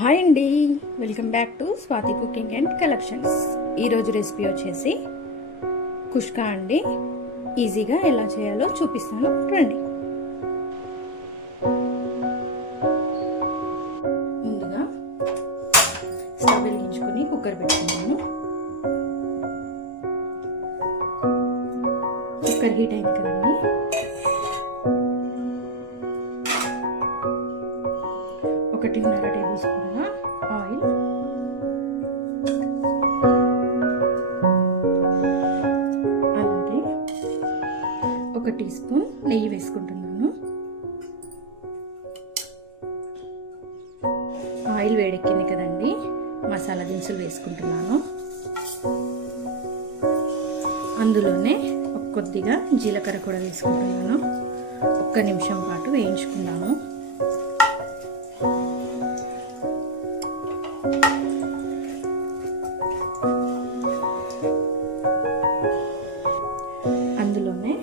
Hi అండి, welcome back to Swathi cooking and collections. ఈరోజు recipe వచ్చేసి కుష్కా అండి. ఈజీగా ఎలా చేయాలో చూపిస్తాను, రండి. ముందుగా స్టవ్ వెలిగించుకొని కుక్కర్ పెట్టుకున్నాను. కుక్కర్ హీట్ అయింది కదండి. 1.5 టేబుల్ స్పూన్ ఆయిల్, అలాగే 1 టీ స్పూన్ నెయ్యి వేసుకుంటున్నాను. ఆయిల్ వేడెక్కింది కదండి, మసాలా దినుసులు వేసుకుంటున్నాను. అందులోనే కొద్దిగా జీలకర్ర కూడా వేసుకుంటున్నాను. 1 నిమిషం పాటు వేయించుకున్నాము. అందులోనే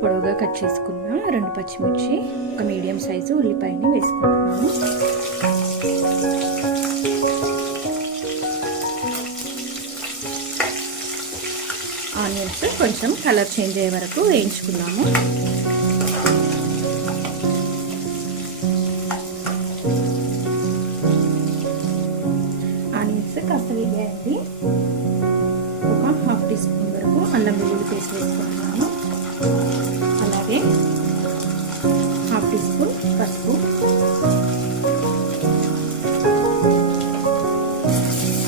పొడవుగా కట్ చేసుకున్న 2 పచ్చిమిర్చి, 1 మీడియం సైజు ఉల్లిపాయని వేసుకుంటున్నాను. ఆనియన్స్ కొంచెం కలర్ చేంజ్ అయ్యే వరకు వేయించుకున్నాము. ఆనియన్స్ కాస్త వేగాయండి. 1/2 టీ స్పూన్ వరకు అల్లం వెల్లుల్లి పేస్ట్ వేసుకుంటున్నాను. అలాగే 1/2 టీ స్పూన్ పసుపు,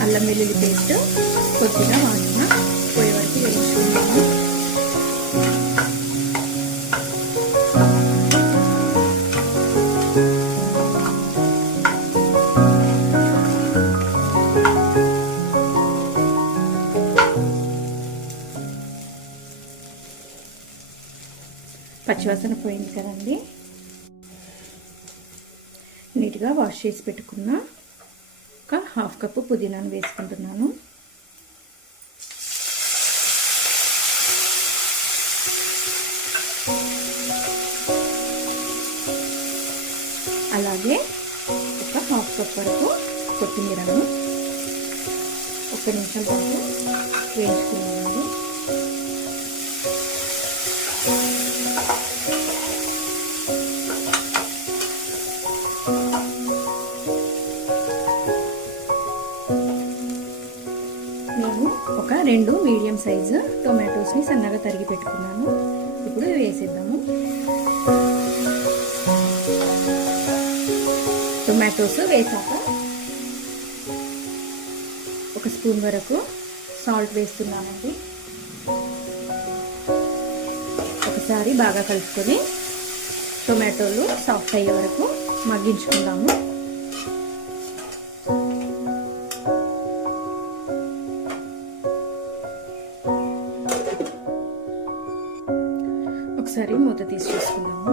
అల్లం వెల్లుల్లి పేస్ట్ కొద్దిగా వాసన పోయే వరకు వేయించుకుంటాము. పచ్చివాసన పోయింది కదండి. నీట్గా వాష్ చేసి పెట్టుకున్న 1/2 కప్పు పుదీనాను వేసుకుంటున్నాను. అలాగే 1/2 కప్ వరకు కొత్తిమీరను 1 నిమిషం పాటు వేయించుకున్నామండి. నేను 2 మీడియం సైజు టొమాటోస్ని సన్నగా తరిగి పెట్టుకున్నాను. ఇప్పుడు వేసేద్దాము. టొమాటోస్ వేసాక 1 స్పూన్ వరకు సాల్ట్ వేస్తున్నానండి. ఒకసారి బాగా కలుపుకొని టొమాటోలు సాఫ్ట్ అయ్యే వరకు మగ్గించుకుందాము. ఒకసారి మూత తీసి చూసుకుందాము.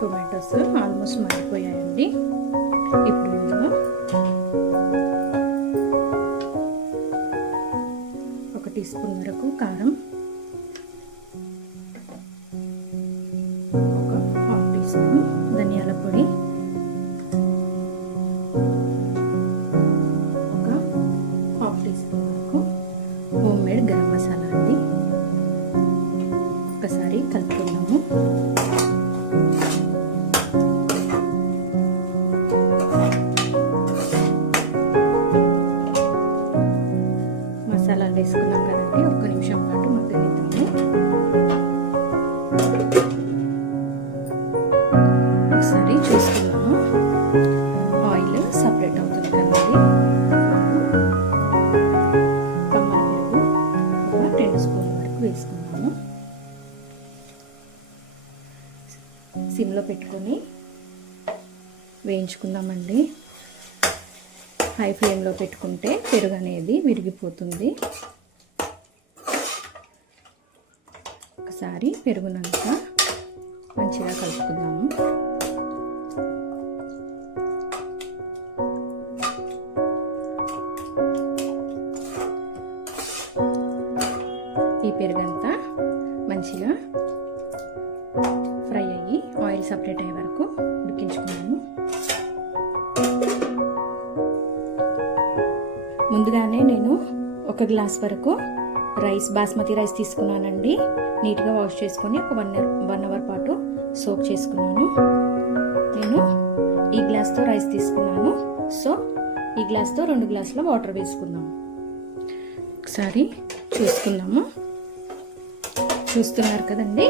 టొమాటోస్ ఆల్మోస్ట్ మగ్గిపోయాయండి. ఇప్పుడు ఇందులో 1 టీ స్పూన్ వరకు కారం, 1/2 టీ స్పూన్ ధనియాల పొడి, 1/2 టీ స్పూన్ వరకు హోమ్ మేడ్ గరం మసాలా అండి. ఒకసారి కలుపుకుందాము. మసాలాలు వేసుకున్నాం కదండి, 1 నిమిషం పాటు మగ్గనిద్దాము. ఒకసారి చూసుకున్నాము. ఆయిల్ సపరేట్ అవుతుంది కదండి. కమ్మరి పెరుగు 2 స్పూన్ల వరకు వేసుకున్నాము. సిమ్లో పెట్టుకొని వేయించుకుందామండి. హై ఫ్లేమ్లో పెట్టుకుంటే పెరుగు అనేది విరిగిపోతుంది. ఒకసారి పెరుగునంతా మంచిగా కలుపుకుందాము. పెరుగంతా మంచిగా ఫ్రై అయ్యి ఆయిల్ సపరేట్ అయ్యే వరకు ఉడికించుకున్నాము. ముందుగానే నేను 1 గ్లాస్ వరకు బాస్మతి రైస్ తీసుకున్నానండి. నీట్గా వాష్ చేసుకొని ఒక 1 అవర్ పాటు సోక్ చేసుకున్నాను. నేను ఈ గ్లాస్తో రైస్ తీసుకున్నాను. సో ఈ గ్లాస్తో 2 గ్లాసుల వాటర్ వేసుకుందాం. ఒకసారి చూసుకుందాము. చూస్తున్నారు కదండి,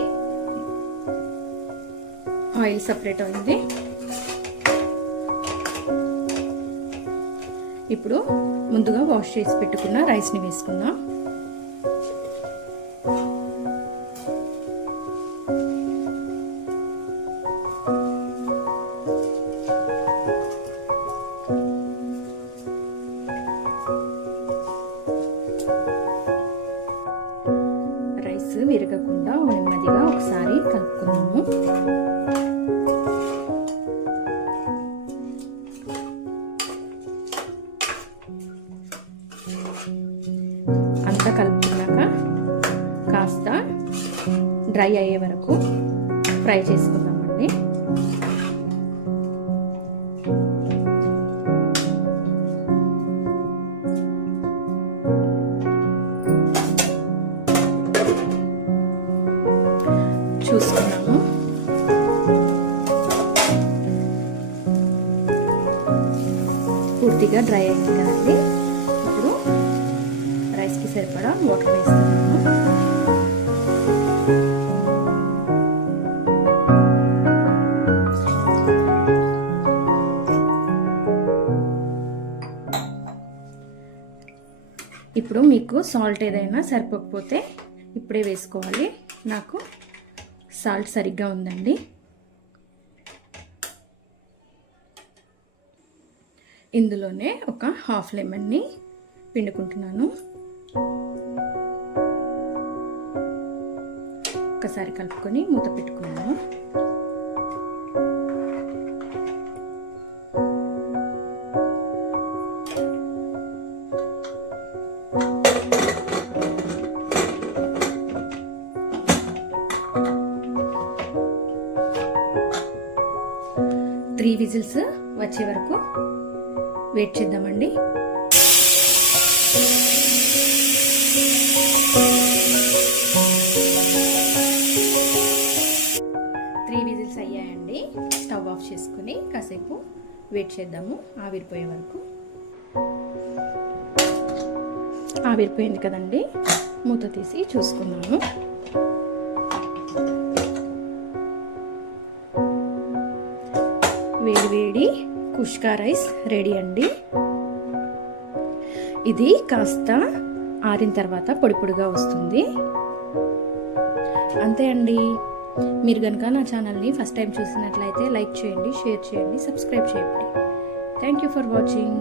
ఆయిల్ సపరేట్ అయింది. ఇప్పుడు ముందుగా వాష్ చేసి పెట్టుకున్న రైస్ని వేసుకుందాం. రైస్ విరగకుండా నెమ్మదిగా ఒకసారి కలుపుకుందాము. అంతా కలుపుకున్నాక కాస్త డ్రై అయ్యే వరకు ఫ్రై చేసుకుందామండి. చూసుకున్నాము. పూర్తిగా డ్రై అయింది కదండి. ఇప్పుడు రైస్కి సరిపడా వాటర్ వేస్తున్నాము. ఇప్పుడు మీకు సాల్ట్ ఏదైనా సరిపోకపోతే ఇప్పుడే వేసుకోవాలి. నాకు సాల్ట్ సరిగ్గా ఉందండి. ఇందులోనే ఒక హాఫ్ లెమన్ని పిండుకుంటున్నాను. ఒకసారి కలుపుకొని మూత పెట్టుకున్నాను. త్రీ విజిల్స్ వచ్చే వరకు వెయిట్ చేద్దామండి. త్రీ విజిల్స్ అయ్యాయండి. స్టవ్ ఆఫ్ చేసుకుని కాసేపు వెయిట్ చేద్దాము ఆవిరిపోయే వరకు. ఆవిరిపోయింది కదండి, మూత తీసి చూసుకుందాము. వేడి వేడి కుష్కా రైస్ రెడీ అండి. ఇది కాస్త ఆరిన తర్వాత పొడి పొడిగా వస్తుంది. అంతే అండి. మీరు కనుక నా ఛానల్ని ఫస్ట్ టైం చూసినట్లయితే లైక్ చేయండి, షేర్ చేయండి, సబ్స్క్రైబ్ చేయండి. Thank you for watching.